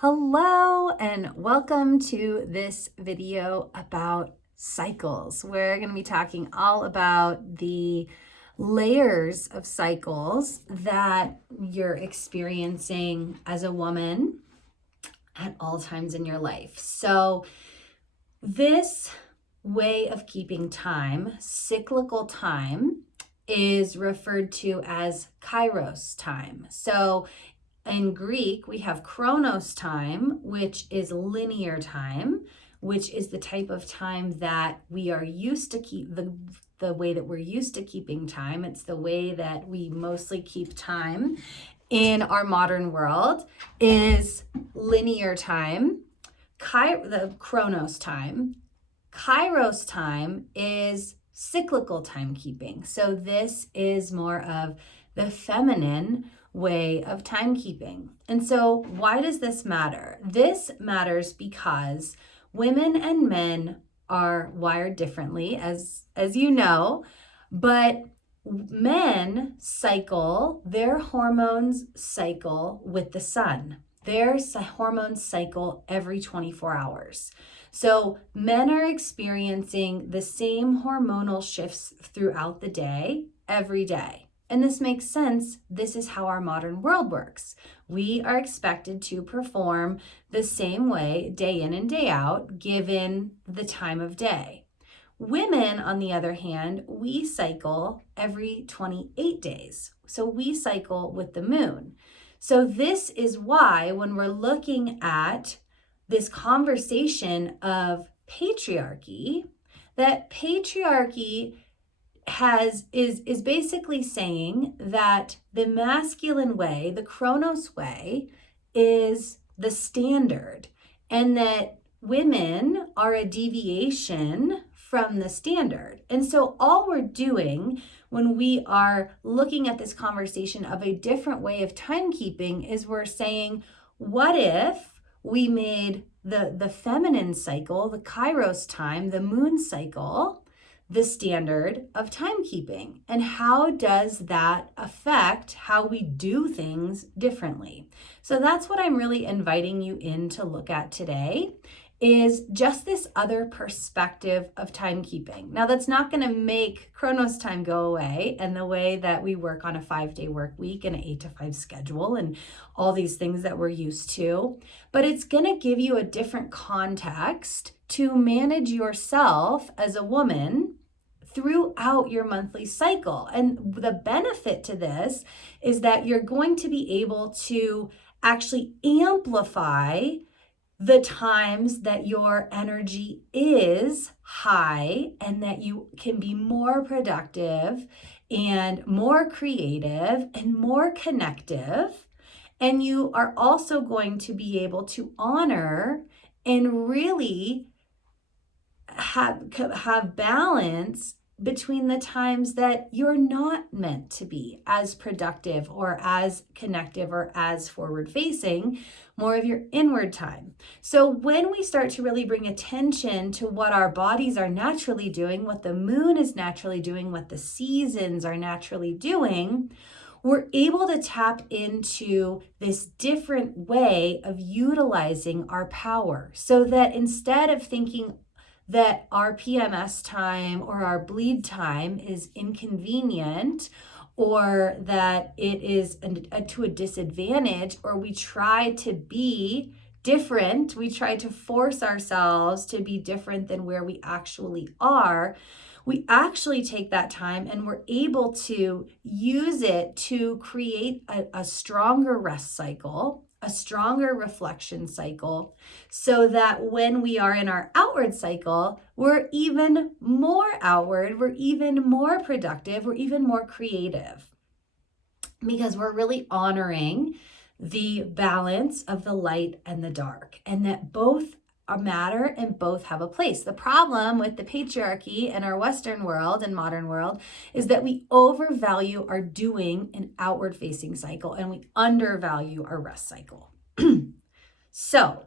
Hello and welcome to this video about cycles. We're going to be talking all about the layers of cycles that you're experiencing as a woman at all times in your life. So this way of keeping time, cyclical time, is referred to as kairos time. So in Greek, we have chronos time, which is linear time, which is the type of time that we are used to keep, the way that we're used to keeping time. It's the way that we mostly keep time in our modern world is linear time, the chronos time. Kairos time is cyclical timekeeping. So this is more of the feminine way of timekeeping. And so why does this matter? This matters because women and men are wired differently, as you know, but men cycle, their hormones cycle with the sun. Their hormones cycle every 24 hours. So men are experiencing the same hormonal shifts throughout the day, every day. And this makes sense. This is how our modern world works. We are expected to perform the same way day in and day out, given the time of day. Women, on the other hand, we cycle every 28 days. So we cycle with the moon. So this is why when we're looking at this conversation of patriarchy, that patriarchy is basically saying that the masculine way, the chronos way, is the standard, and that women are a deviation from the standard. And so all we're doing when we are looking at this conversation of a different way of timekeeping is we're saying, what if we made the feminine cycle, the kairos time, the moon cycle, the standard of timekeeping? And how does that affect how we do things differently? So that's what I'm really inviting you in to look at today, is just this other perspective of timekeeping. Now, that's not going to make chronos time go away and the way that we work on a 5-day work week and an 8 to 5 schedule and all these things that we're used to, but it's going to give you a different context to manage yourself as a woman throughout your monthly cycle. And the benefit to this is that you're going to be able to actually amplify the times that your energy is high and that you can be more productive and more creative and more connective. And you are also going to be able to honor and really have balance between the times that you're not meant to be as productive or as connective or as forward facing, more of your inward time. So when we start to really bring attention to what our bodies are naturally doing, what the moon is naturally doing, what the seasons are naturally doing, we're able to tap into this different way of utilizing our power, so that instead of thinking that our PMS time or our bleed time is inconvenient, or that it is to a disadvantage, or we try to be different, we try to force ourselves to be different than where we actually are, we actually take that time and we're able to use it to create a stronger rest cycle, a stronger reflection cycle, so that when we are in our outward cycle, we're even more outward, we're even more productive, we're even more creative, because we're really honoring the balance of the light and the dark, and that both matter and both have a place. The problem with the patriarchy in our Western world and modern world is that we overvalue our doing and outward facing cycle, and we undervalue our rest cycle. So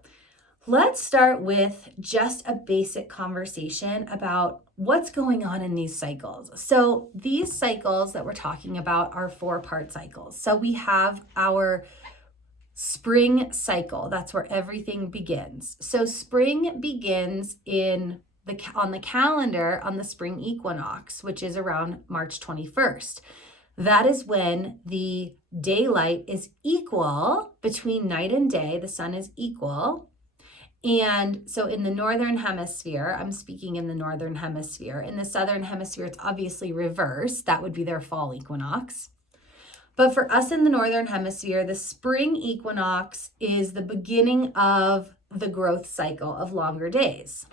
let's start with just a basic conversation about what's going on in these cycles. So these cycles that we're talking about are 4-part cycles. So we have our spring cycle. That's where everything begins. So spring begins on the calendar on the spring equinox, which is around March 21st. That is when the daylight is equal between night and day. The sun is equal. And so in the northern hemisphere, I'm speaking in the northern hemisphere. In the southern hemisphere, it's obviously reversed. That would be their fall equinox. But for us in the northern hemisphere, the spring equinox is the beginning of the growth cycle of longer days.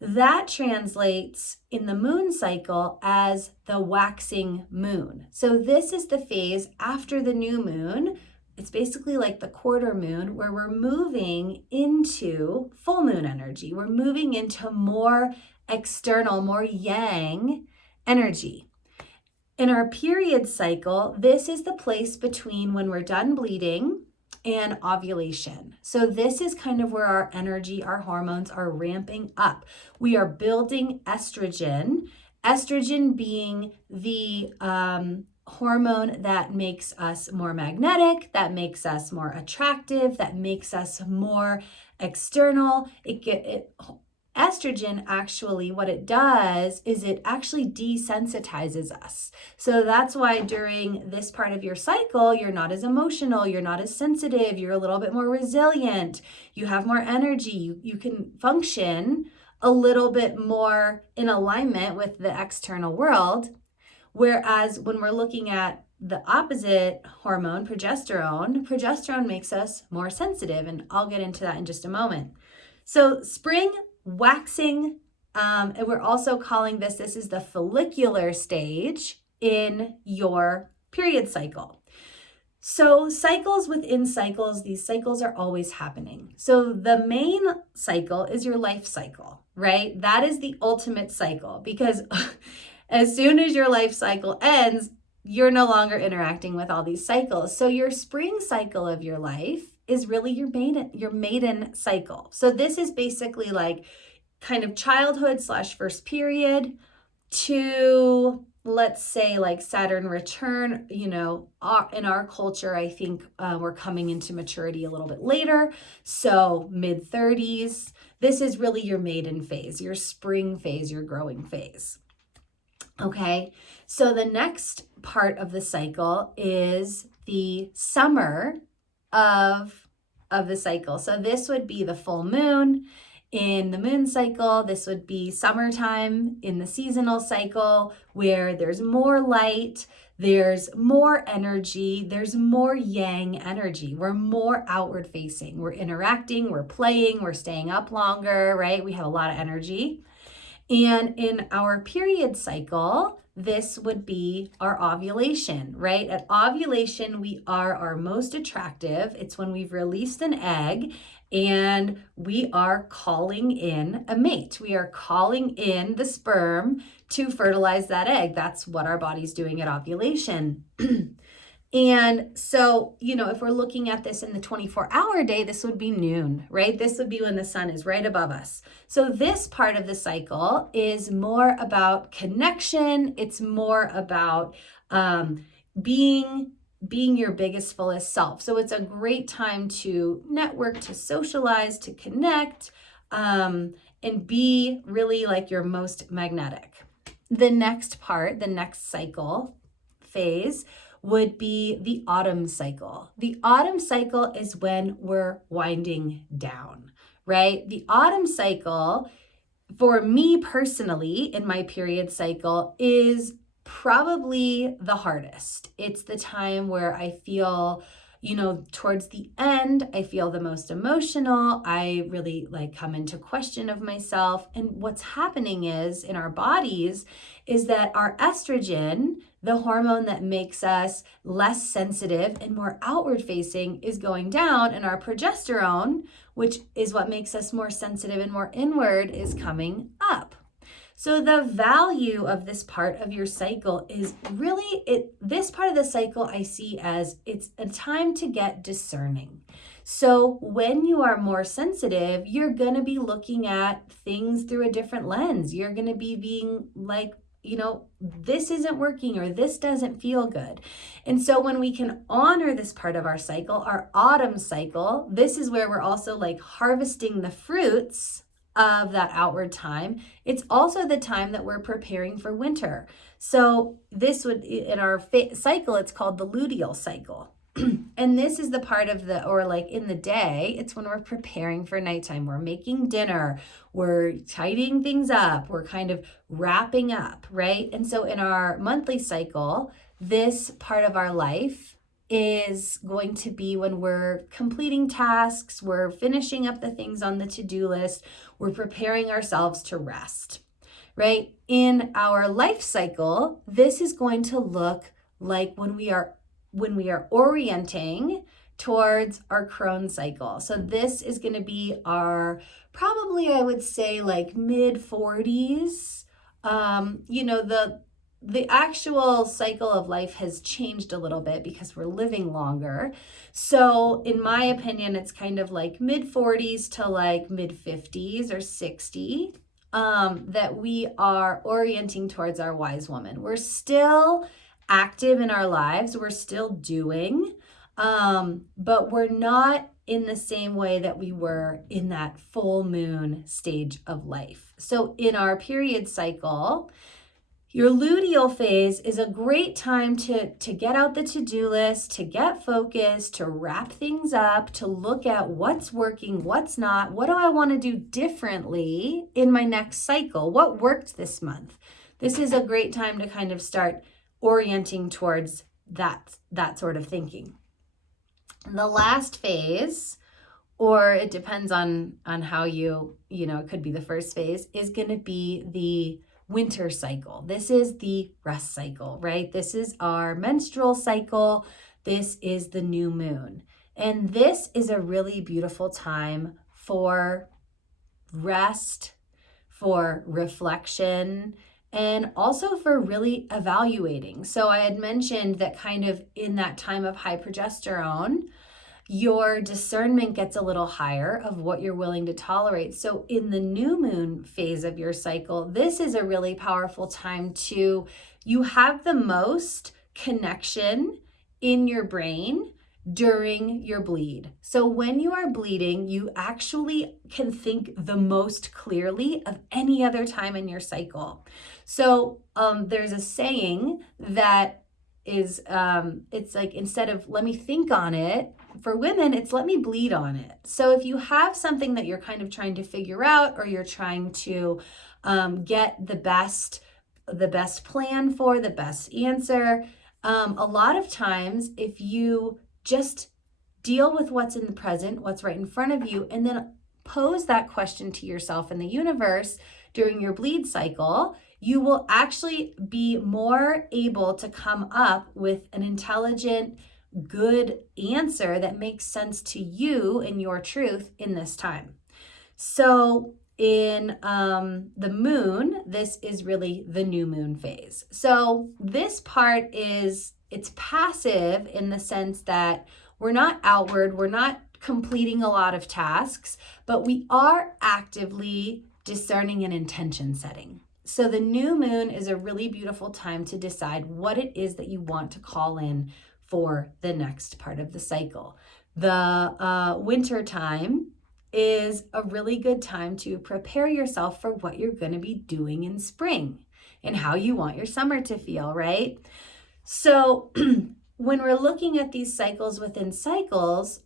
That translates in the moon cycle as the waxing moon. So this is the phase after the new moon. It's basically like the quarter moon, where we're moving into full moon energy. We're moving into more external, more yang energy. In our period cycle, this is the place between when we're done bleeding and ovulation. So this is kind of where our energy, our hormones are ramping up. We are building estrogen, estrogen being the hormone that makes us more magnetic, that makes us more attractive, that makes us more external. Estrogen actually, what it does is it actually desensitizes us. So that's why during this part of your cycle, you're not as emotional, you're not as sensitive, you're a little bit more resilient, you have more energy, you can function a little bit more in alignment with the external world. Whereas when we're looking at the opposite hormone, progesterone makes us more sensitive, and I'll get into that in just a moment. So spring waxing, and we're also calling this is the follicular stage in your period cycle. So cycles within cycles, these cycles are always happening. So the main cycle is your life cycle, right? That is the ultimate cycle, because as soon as your life cycle ends, you're no longer interacting with all these cycles. So your spring cycle of your life is really your maiden cycle. So this is basically like kind of childhood / first period to, let's say, like Saturn return. You know, in our culture, I think we're coming into maturity a little bit later. So mid-30s, this is really your maiden phase, your spring phase, your growing phase. Okay, so the next part of the cycle is the summer of the cycle. So this would be the full moon in the moon cycle. This would be summertime in the seasonal cycle, where there's more light, there's more energy, there's more yang energy. We're more outward facing. We're interacting, we're playing, we're staying up longer, right? We have a lot of energy. And in our period cycle, this would be our ovulation, right? At ovulation, we are our most attractive. It's when we've released an egg and we are calling in a mate. We are calling in the sperm to fertilize that egg. That's what our body's doing at ovulation. And so, you know, if we're looking at this in the 24-hour day, this would be noon, right? This would be when the sun is right above us. So this part of the cycle is more about connection. It's more about being your biggest, fullest self. So it's a great time to network, to socialize, to connect, and be really like your most magnetic. The next part, the next cycle phase, would be the autumn cycle. The autumn cycle is when we're winding down, right? The autumn cycle, for me personally, in my period cycle, is probably the hardest. It's the time where I feel, you know, towards the end, I feel the most emotional. I really come into question of myself. And what's happening is in our bodies is that our estrogen, the hormone that makes us less sensitive and more outward facing, is going down, and our progesterone, which is what makes us more sensitive and more inward, is coming up. So the value of this part of your cycle is really this part of the cycle I see as it's a time to get discerning. So when you are more sensitive, you're going to be looking at things through a different lens. You're going to be being this isn't working or this doesn't feel good. And so when we can honor this part of our cycle, our autumn cycle, this is where we're also like harvesting the fruits of that outward time. It's also the time that we're preparing for winter. So this would, in our cycle, it's called the luteal cycle. And this is the part of in the day, it's when we're preparing for nighttime. We're making dinner, we're tidying things up, we're kind of wrapping up, right? And so in our monthly cycle, this part of our life is going to be when we're completing tasks, we're finishing up the things on the to-do list, we're preparing ourselves to rest, right? In our life cycle, this is going to look like when we are orienting towards our crone cycle. So this is going to be our, probably I would say like mid 40s. The actual cycle of life has changed a little bit because we're living longer. So in my opinion, it's kind of like mid 40s to like mid 50s or 60 that we are orienting towards our wise woman. We're still active in our lives, we're still doing, but we're not in the same way that we were in that full moon stage of life. So in our period cycle, your luteal phase is a great time to get out the to-do list, to get focused, to wrap things up, to look at what's working, what's not, what do I want to do differently in my next cycle, what worked this month. This is a great time to kind of start orienting towards that sort of thinking. The last phase, or it depends on how it could be the first phase, is going to be the winter cycle. This is the rest cycle, right? This is our menstrual cycle. This is the new moon. And this is a really beautiful time for rest, for reflection, and also for really evaluating. So I had mentioned that kind of in that time of high progesterone, your discernment gets a little higher of what you're willing to tolerate. So in the new moon phase of your cycle, this is a really powerful time you have the most connection in your brain during your bleed. So when you are bleeding, you actually can think the most clearly of any other time in your cycle. So there's a saying that is, it's like, instead of let me think on it, for women, it's let me bleed on it. So if you have something that you're kind of trying to figure out, or you're trying to get the best plan for, the best answer, a lot of times if you just deal with what's in the present, what's right in front of you, and then pose that question to yourself in the universe during your bleed cycle, you will actually be more able to come up with an intelligent, good answer that makes sense to you and your truth in this time. So in the moon, this is really the new moon phase. So this part it's passive in the sense that we're not outward, we're not completing a lot of tasks, but we are actively discerning and intention setting. So the new moon is a really beautiful time to decide what it is that you want to call in for the next part of the cycle. The winter time is a really good time to prepare yourself for what you're going to be doing in spring and how you want your summer to feel, right? So when we're looking at these cycles within cycles,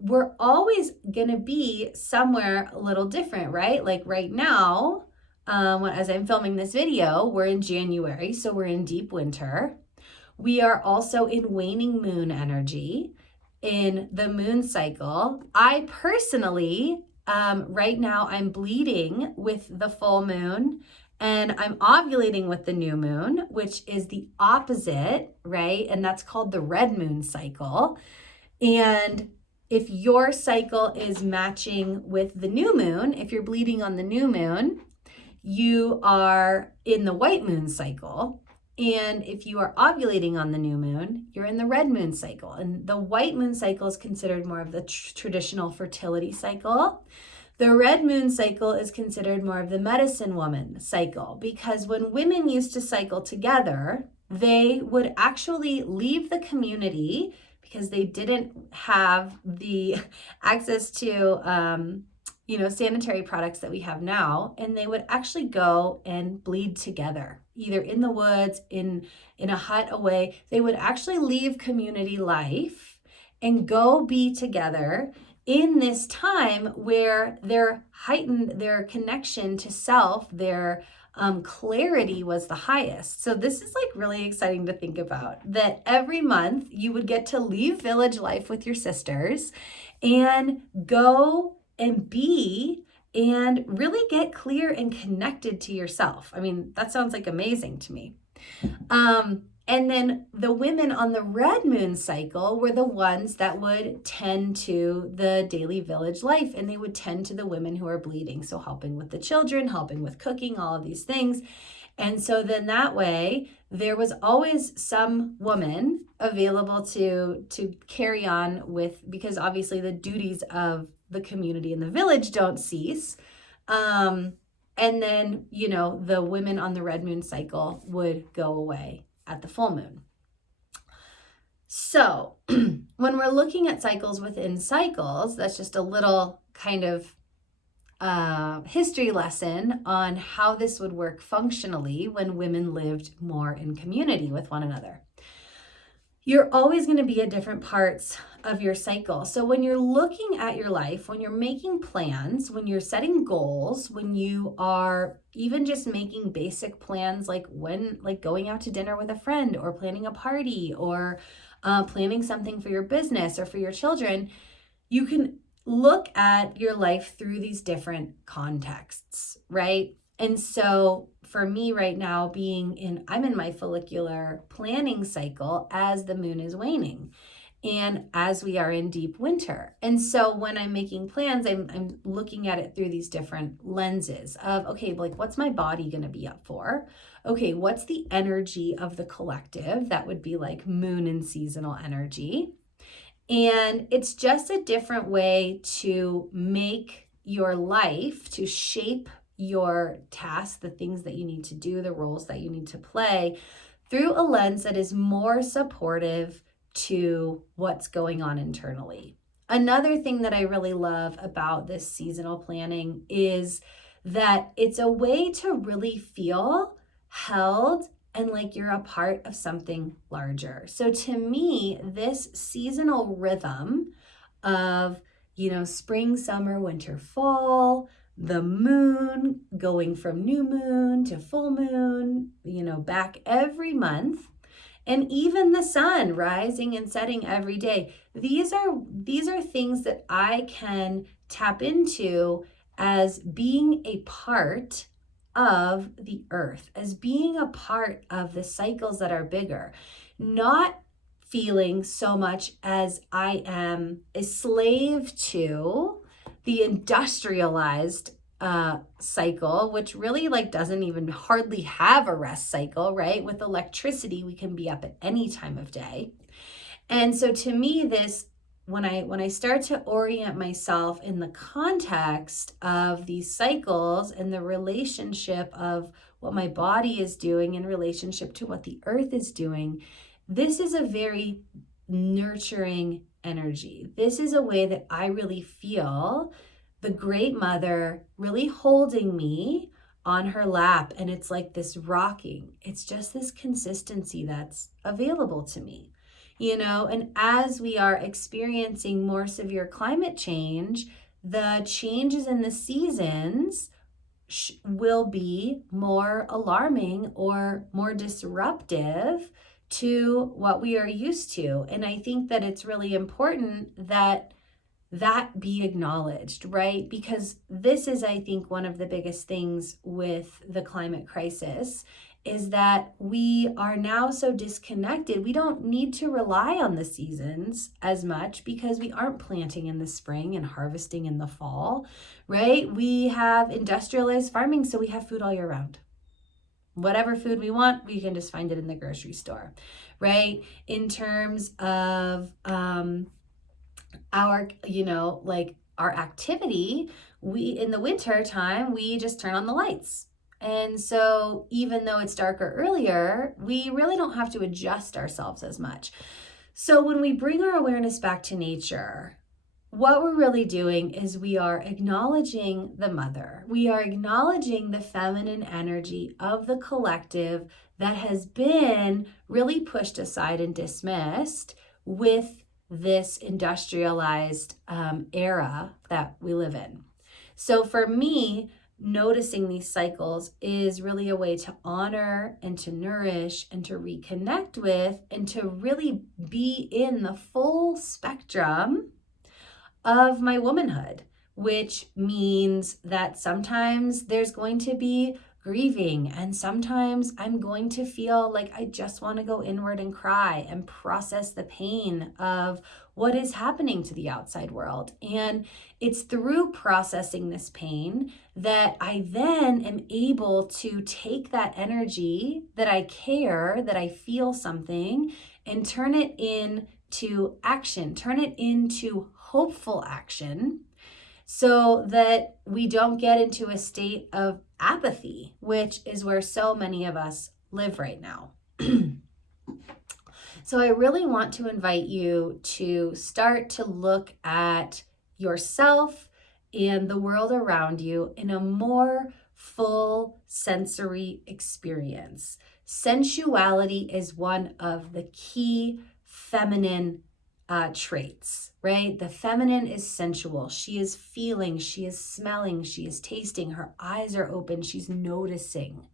we're always going to be somewhere a little different, right? Like right now, as I'm filming this video, we're in January, so we're in deep winter. We are also in waning moon energy in the moon cycle. I personally, right now, I'm bleeding with the full moon, and I'm ovulating with the new moon, which is the opposite, right? And that's called the red moon cycle. And if your cycle is matching with the new moon, if you're bleeding on the new moon, you are in the white moon cycle. And if you are ovulating on the new moon, you're in the red moon cycle. And the white moon cycle is considered more of the traditional fertility cycle. The red moon cycle is considered more of the medicine woman cycle, because when women used to cycle together, they would actually leave the community because they didn't have the access to sanitary products that we have now, and they would actually go and bleed together, either in the woods, in a hut away. They would actually leave community life and go be together in this time where their connection to self, their clarity was the highest. So this is like really exciting to think about, that every month you would get to leave village life with your sisters and go and be and really get clear and connected to yourself. I mean, that sounds like amazing to me. And then the women on the red moon cycle were the ones that would tend to the daily village life, and they would tend to the women who are bleeding. So helping with the children, helping with cooking, all of these things. And so then that way, there was always some woman available to carry on with, because obviously the duties of the community and the village don't cease. And then, the women on the red moon cycle would go away at the full moon. So when we're looking at cycles within cycles, that's just a little kind of history lesson on how this would work functionally when women lived more in community with one another. You're always going to be at different parts of your cycle. So when you're looking at your life, when you're making plans, when you're setting goals, when you are even just making basic plans, like going out to dinner with a friend, or planning a party, or planning something for your business or for your children, you can look at your life through these different contexts, right? And so for me right now, I'm in my follicular planning cycle as the moon is waning and as we are in deep winter. And so when I'm making plans, I'm looking at it through these different lenses of, okay, like what's my body going to be up for? Okay, what's the energy of the collective? That would be like moon and seasonal energy. And it's just a different way to make your life, to shape your tasks, the things that you need to do, the roles that you need to play, through a lens that is more supportive to what's going on internally. Another thing that I really love about this seasonal planning is that it's a way to really feel held and like you're a part of something larger. So to me, this seasonal rhythm of, spring, summer, winter, fall, the moon going from new moon to full moon, back every month, and even the sun rising and setting every day. These are things that I can tap into as being a part of the earth, as being a part of the cycles that are bigger, not feeling so much as I am a slave to the industrialized cycle, which really doesn't even hardly have a rest cycle, right? With electricity, we can be up at any time of day. And so to me, when I start to orient myself in the context of these cycles and the relationship of what my body is doing in relationship to what the earth is doing, this is a very nurturing energy. This is a way that I really feel the Great Mother really holding me on her lap. And it's like this rocking. It's just this consistency that's available to me, and as we are experiencing more severe climate change, the changes in the seasons will be more alarming or more disruptive to what we are used to. And I think that it's really important that be acknowledged, right? Because this is, I think, one of the biggest things with the climate crisis is that we are now so disconnected. We don't need to rely on the seasons as much because we aren't planting in the spring and harvesting in the fall, right? We have industrialized farming, so we have food all year round. Whatever food we want, we can just find it in the grocery store, right? In terms of our, our activity, in the winter time, we just turn on the lights. And so even though it's darker earlier, we really don't have to adjust ourselves as much. So when we bring our awareness back to nature, what we're really doing is we are acknowledging the mother. We are acknowledging the feminine energy of the collective that has been really pushed aside and dismissed with this industrialized era that we live in. So for me, noticing these cycles is really a way to honor and to nourish and to reconnect with and to really be in the full spectrum of my womanhood, which means that sometimes there's going to be grieving, and sometimes I'm going to feel like I just want to go inward and cry and process the pain of what is happening to the outside world. And it's through processing this pain that I then am able to take that energy that I care, that I feel something, and turn it into action, turn it into hopeful action, so that we don't get into a state of apathy, which is where so many of us live right now. So I really want to invite you to start to look at yourself and the world around you in a more full sensory experience. Sensuality is one of the key feminine traits, right? The feminine is sensual. She is feeling, she is smelling, she is tasting, her eyes are open, she's noticing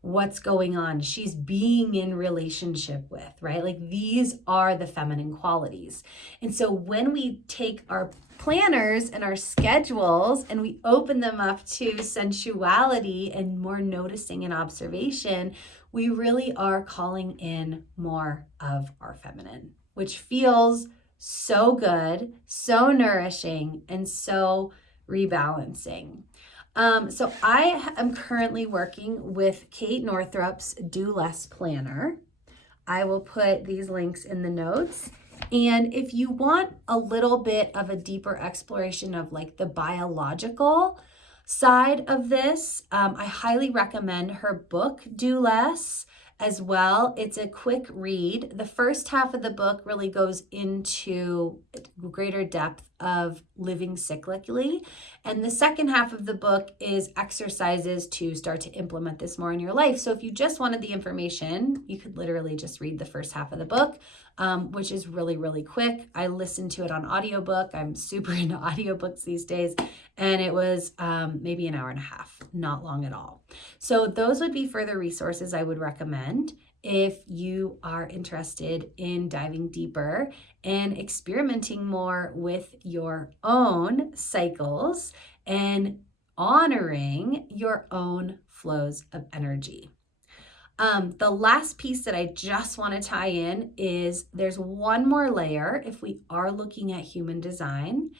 what's going on. She's being in relationship with, right? Like these are the feminine qualities. And so when we take our planners and our schedules and we open them up to sensuality and more noticing and observation, we really are calling in more of our feminine, which feels so good, so nourishing, and so rebalancing. So I am currently working with Kate Northrup's Do Less Planner. I will put these links in the notes. And if you want a little bit of a deeper exploration of like the biological side of this, I highly recommend her book, Do Less, as well. It's a quick read. The first half of the book really goes into greater depth of living cyclically. And the second half of the book is exercises to start to implement this more in your life. So if you just wanted the information, you could literally just read the first half of the book, which is really, really quick. I listened to it on audiobook. I'm super into audiobooks these days. And it was maybe an hour and a half, not long at all. So those would be further resources I would recommend if you are interested in diving deeper and experimenting more with your own cycles and honoring your own flows of energy. The last piece that I just want to tie in is there's one more layer if we are looking at human design.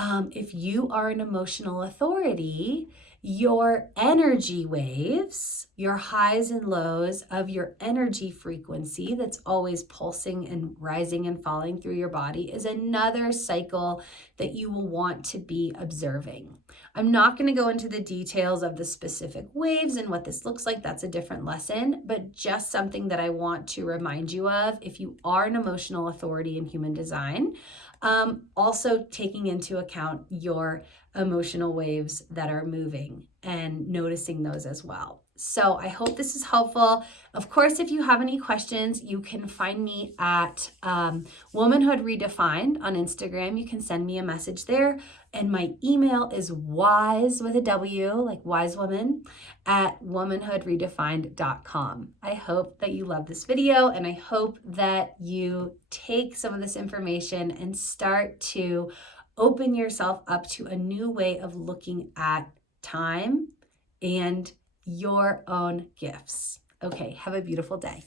If you are an emotional authority, your energy waves, your highs and lows of your energy frequency that's always pulsing and rising and falling through your body is another cycle that you will want to be observing. I'm not going to go into the details of the specific waves and what this looks like. That's a different lesson, but just something that I want to remind you of if you are an emotional authority in human design. Also taking into account your emotional waves that are moving and noticing those as well. So I hope this is helpful. Of course, if you have any questions, you can find me at Womanhood Redefined on Instagram. You can send me a message there. And my email is wise with a W, like wise woman, at womanhoodredefined.com. I hope that you love this video, and I hope that you take some of this information and start to open yourself up to a new way of looking at time and your own gifts. Okay, have a beautiful day.